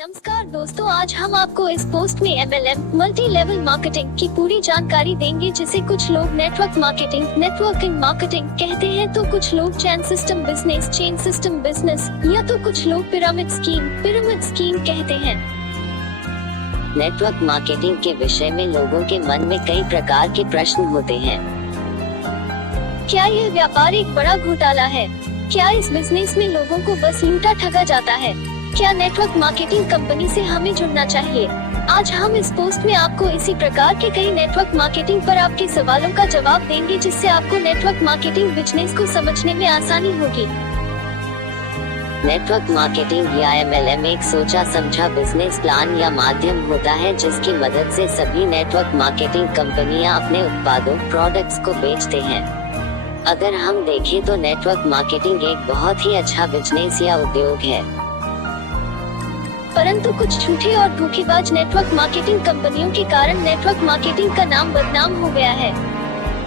नमस्कार दोस्तों, आज हम आपको इस पोस्ट में MLM मल्टी लेवल मार्केटिंग की पूरी जानकारी देंगे, जिसे कुछ लोग नेटवर्क मार्केटिंग, नेटवर्किंग मार्केटिंग कहते हैं, तो कुछ लोग चेन सिस्टम बिजनेस या तो कुछ लोग पिरामिड स्कीम कहते हैं। नेटवर्क मार्केटिंग के विषय में लोगों के मन में कई प्रकार के प्रश्न होते हैं। क्या यह व्यापार एक बड़ा घोटाला है? क्या इस बिजनेस में लोगों को बस लूटा ठगा जाता है? क्या नेटवर्क मार्केटिंग कंपनी से हमें जुड़ना चाहिए? आज हम इस पोस्ट में आपको इसी प्रकार के कई नेटवर्क मार्केटिंग पर आपके सवालों का जवाब देंगे, जिससे आपको नेटवर्क मार्केटिंग बिजनेस को समझने में आसानी होगी। नेटवर्क मार्केटिंग या MLM एक सोचा समझा बिजनेस प्लान या माध्यम होता है, जिसकी मदद से सभी नेटवर्क मार्केटिंग कंपनियां अपने उत्पादों प्रोडक्ट्स को बेचते हैं। अगर हम देखें तो नेटवर्क मार्केटिंग एक बहुत ही अच्छा बिजनेस या उद्योग है, परंतु कुछ झूठे और धोखेबाज नेटवर्क मार्केटिंग कंपनियों के कारण नेटवर्क मार्केटिंग का नाम बदनाम हो गया है।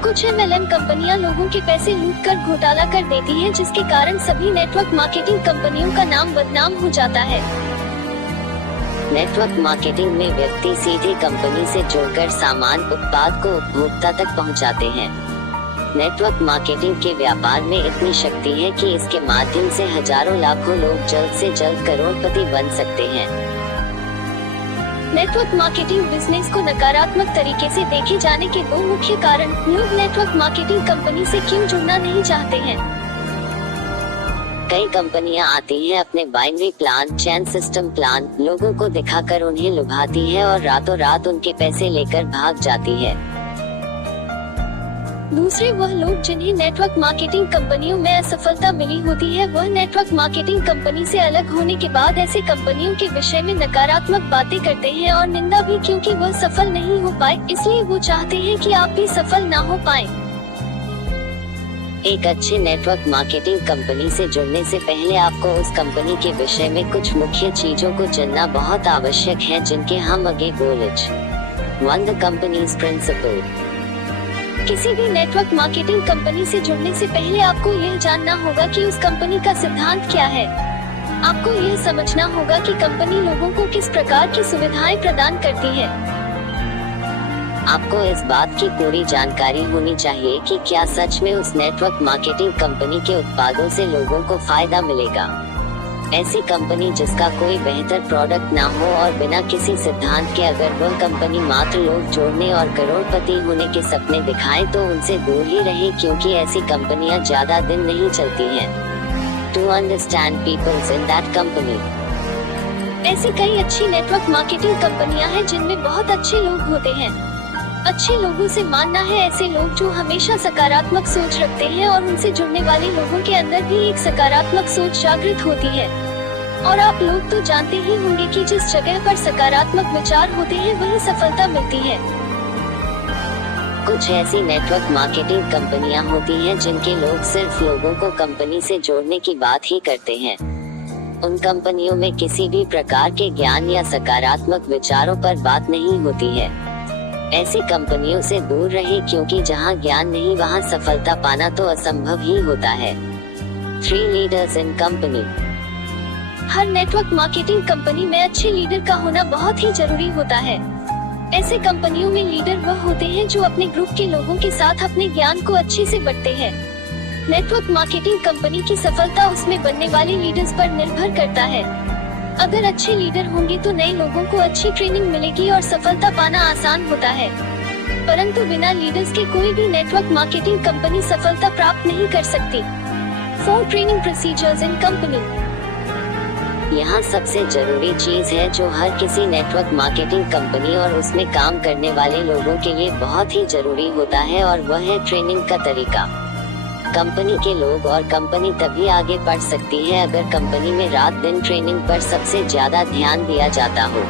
कुछ MLM कंपनियां लोगों के पैसे लूटकर घोटाला कर देती हैं, जिसके कारण सभी नेटवर्क मार्केटिंग कंपनियों का नाम बदनाम हो जाता है। नेटवर्क मार्केटिंग में व्यक्ति सीधे कंपनी से जुड़कर सामान उत्पाद को उपभोक्ता तक पहुंचाते हैं। नेटवर्क मार्केटिंग के व्यापार में इतनी शक्ति है कि इसके माध्यम से हजारों लाखों लोग जल्द से जल्द करोड़पति बन सकते हैं। नेटवर्क मार्केटिंग बिजनेस को नकारात्मक तरीके से देखे जाने के दो मुख्य कारण लोग नेटवर्क मार्केटिंग कंपनी से क्यों जुड़ना नहीं चाहते हैं। कई कंपनियां आती हैं, अपने binary plan, chain system plan लोगों को दिखाकर उन्हें लुभाती है और रातों रात उनके पैसे लेकर भाग जाती है। दूसरे वह लोग जिन्हें नेटवर्क मार्केटिंग कंपनियों में असफलता मिली होती है, वह नेटवर्क मार्केटिंग कंपनी से अलग होने के बाद ऐसे कंपनियों के विषय में नकारात्मक बातें करते हैं और निंदा भी, क्योंकि वह सफल नहीं हो पाए, इसलिए वो चाहते हैं कि आप भी सफल ना हो पाए। एक अच्छे नेटवर्क मार्केटिंग कंपनी से जुड़ने से पहले आपको उस कंपनी के विषय में कुछ मुख्य चीजों को जानना बहुत आवश्यक है, जिनके हम आगे गोलेज 1 द कंपनीज प्रिंसिपल। किसी भी नेटवर्क मार्केटिंग कंपनी से जुड़ने से पहले आपको यह जानना होगा कि उस कंपनी का सिद्धांत क्या है। आपको यह समझना होगा कि कंपनी लोगों को किस प्रकार की सुविधाएं प्रदान करती है। आपको इस बात की पूरी जानकारी होनी चाहिए कि क्या सच में उस नेटवर्क मार्केटिंग कंपनी के उत्पादों से लोगों को फायदा मिलेगा। ऐसी कंपनी जिसका कोई बेहतर प्रोडक्ट ना हो और बिना किसी सिद्धांत के अगर वह कंपनी मात्र लोग जोड़ने और करोड़पति होने के सपने दिखाए, तो उनसे दूर ही रहे, क्योंकि ऐसी कंपनियां ज्यादा दिन नहीं चलती हैं। To understand peoples in that company। ऐसी कई अच्छी नेटवर्क मार्केटिंग कंपनियां हैं जिनमें बहुत अच्छे लोग होते हैं। अच्छे लोगों से मानना है ऐसे लोग जो हमेशा सकारात्मक सोच रखते हैं, और उनसे जुड़ने वाले लोगों के अंदर भी एक सकारात्मक सोच जागृत होती है। और आप लोग तो जानते ही होंगे कि जिस जगह पर सकारात्मक विचार होते हैं वहीं सफलता मिलती है। कुछ ऐसी नेटवर्क मार्केटिंग कंपनियां होती हैं जिनके लोग सिर्फ लोगों को कंपनी से जोड़ने की बात ही करते हैं। उन कंपनियों में किसी भी प्रकार के ज्ञान या सकारात्मक विचारों पर बात नहीं होती है। ऐसी कंपनियों से दूर रहे, क्योंकि जहां ज्ञान नहीं वहां सफलता पाना तो असंभव ही होता है। 3 leaders in company. Her network marketing company में अच्छे लीडर का होना बहुत ही जरूरी होता है। ऐसे कंपनियों में लीडर वह होते हैं जो अपने ग्रुप के लोगों के साथ अपने ज्ञान को अच्छे से बांटते हैं। नेटवर्क मार्केटिंग कंपनी की सफलता उसमें बनने वाले लीडर्स पर निर्भर करता है। अगर अच्छे लीडर होंगे तो नए लोगों को अच्छी ट्रेनिंग मिलेगी और सफलता पाना आसान होता है, परंतु बिना लीडर्स के कोई भी नेटवर्क मार्केटिंग कंपनी सफलता प्राप्त नहीं कर सकती। 4 ट्रेनिंग प्रोसीजर्स इन कंपनी। यहाँ सबसे जरूरी चीज है जो हर किसी नेटवर्क मार्केटिंग कंपनी और उसमें काम करने वाले लोगों के लिए बहुत ही जरूरी होता है, और वह है ट्रेनिंग का तरीका। कंपनी के लोग और कंपनी तभी आगे बढ़ सकती है अगर कंपनी में रात दिन ट्रेनिंग पर सबसे ज्यादा ध्यान दिया जाता हो।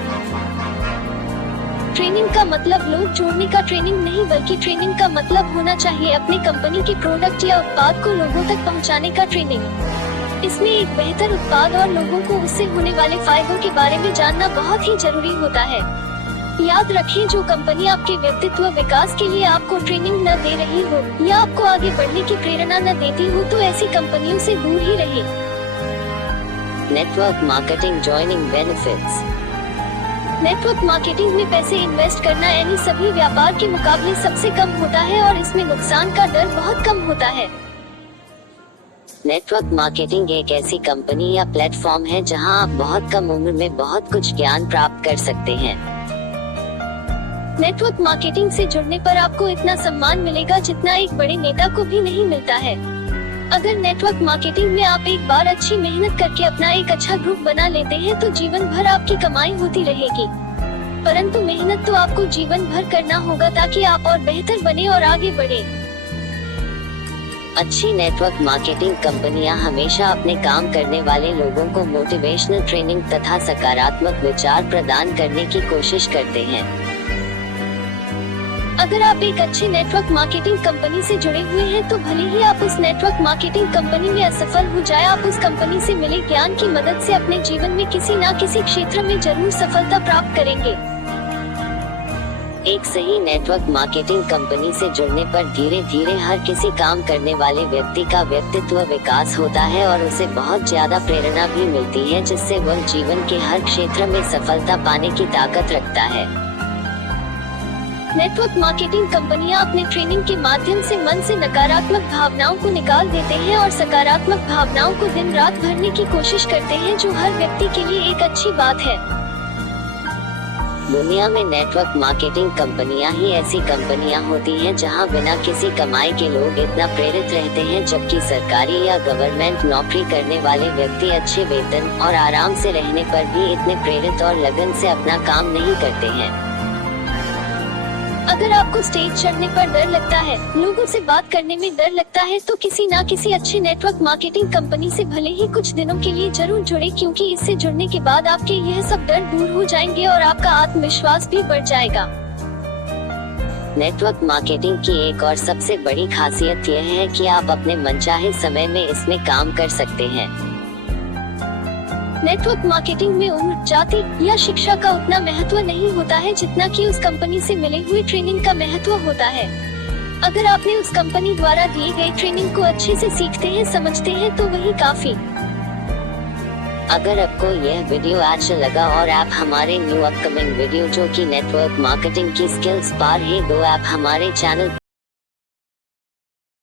ट्रेनिंग का मतलब लोग जोड़ने का ट्रेनिंग नहीं, बल्कि ट्रेनिंग का मतलब होना चाहिए अपनी कंपनी के प्रोडक्ट या उत्पाद को लोगों तक पहुंचाने का ट्रेनिंग। इसमें एक बेहतर उत्पाद और लोगों को उससे होने वाले फायदों के बारे में जानना बहुत ही जरूरी होता है। याद रखें, जो कंपनी आपके व्यक्तित्व विकास के लिए आपको ट्रेनिंग न दे रही हो या आपको आगे बढ़ने की प्रेरणा न देती हो, तो ऐसी कंपनियों से दूर ही रहें। Network marketing joining benefits. Network marketing में पैसे इन्वेस्ट करना यानी सभी व्यापार के मुकाबले सबसे कम होता है और इसमें नुकसान का डर बहुत कम होता है। नेटवर्क मार्केटिंग एक ऐसी कंपनी या प्लेटफॉर्म है जहां आप बहुत कम उम्र में बहुत कुछ ज्ञान प्राप्त कर सकते हैं। नेटवर्क मार्केटिंग से जुड़ने पर आपको इतना सम्मान मिलेगा जितना एक बड़े नेता को भी नहीं मिलता है। अगर नेटवर्क मार्केटिंग में आप एक बार अच्छी मेहनत करके अपना एक अच्छा ग्रुप बना लेते हैं तो जीवन भर आपकी कमाई होती रहेगी। परंतु मेहनत तो आपको जीवन भर करना होगा ताकि आप और बेहतर बने और आगे बढ़े। अच्छी नेटवर्क मार्केटिंग कंपनियां हमेशा अपने काम करने वाले लोगों को मोटिवेशनल ट्रेनिंग तथा सकारात्मक विचार प्रदान करने की कोशिश करते हैं। अगर आप एक अच्छी नेटवर्क मार्केटिंग कंपनी से जुड़े हुए हैं तो भले ही आप उस नेटवर्क मार्केटिंग कंपनी में असफल हो जाए, आप उस कंपनी से मिले ज्ञान की मदद से अपने जीवन में किसी न किसी क्षेत्र में जरूर सफलता प्राप्त करेंगे। एक सही नेटवर्क मार्केटिंग कंपनी से जुड़ने पर धीरे धीरे हर किसी काम करने वाले व्यक्ति का व्यक्तित्व विकास होता है और उसे बहुत ज्यादा प्रेरणा भी मिलती है, जिससे वह जीवन के हर क्षेत्र में सफलता पाने की ताकत रखता है। नेटवर्क मार्केटिंग कंपनियां अपने ट्रेनिंग के माध्यम से मन से नकारात्मक भावनाओं को निकाल देते हैं और सकारात्मक भावनाओं को दिन रात भरने की कोशिश करते हैं, जो हर व्यक्ति के लिए एक अच्छी बात है। दुनिया में नेटवर्क मार्केटिंग कंपनियां ही ऐसी कंपनियां होती हैं जहां बिना किसी कमाई के लोग इतना प्रेरित रहते हैं, जबकि सरकारी या गवर्नमेंट नौकरी करने वाले व्यक्ति अच्छे वेतन और आराम से रहने पर भी इतने प्रेरित और लगन से अपना काम नहीं करते हैं। अगर आपको स्टेज चढ़ने पर डर लगता है, लोगों से बात करने में डर लगता है, तो किसी न किसी अच्छी नेटवर्क मार्केटिंग कंपनी से भले ही कुछ दिनों के लिए जरूर जुड़े, क्योंकि इससे जुड़ने के बाद आपके यह सब डर दूर हो जाएंगे और आपका आत्मविश्वास भी बढ़ जाएगा। नेटवर्क मार्केटिंग की एक और सबसे बड़ी खासियत यह है कि आप अपने मनचाहे समय में इसमें काम कर सकते हैं। नेटवर्क मार्केटिंग में उम्र, जाति या शिक्षा का उतना महत्व नहीं होता है जितना कि उस कंपनी से मिले हुए ट्रेनिंग का महत्व होता है। अगर आपने उस कंपनी द्वारा दिए गए ट्रेनिंग को अच्छे से सीखते हैं, समझते हैं, तो वही काफी। अगर आपको यह वीडियो अच्छा लगा और आप हमारे न्यू अपकमिंग वीडियो जो कि नेटवर्क मार्केटिंग की स्किल्स पर है, तो आप हमारे चैनल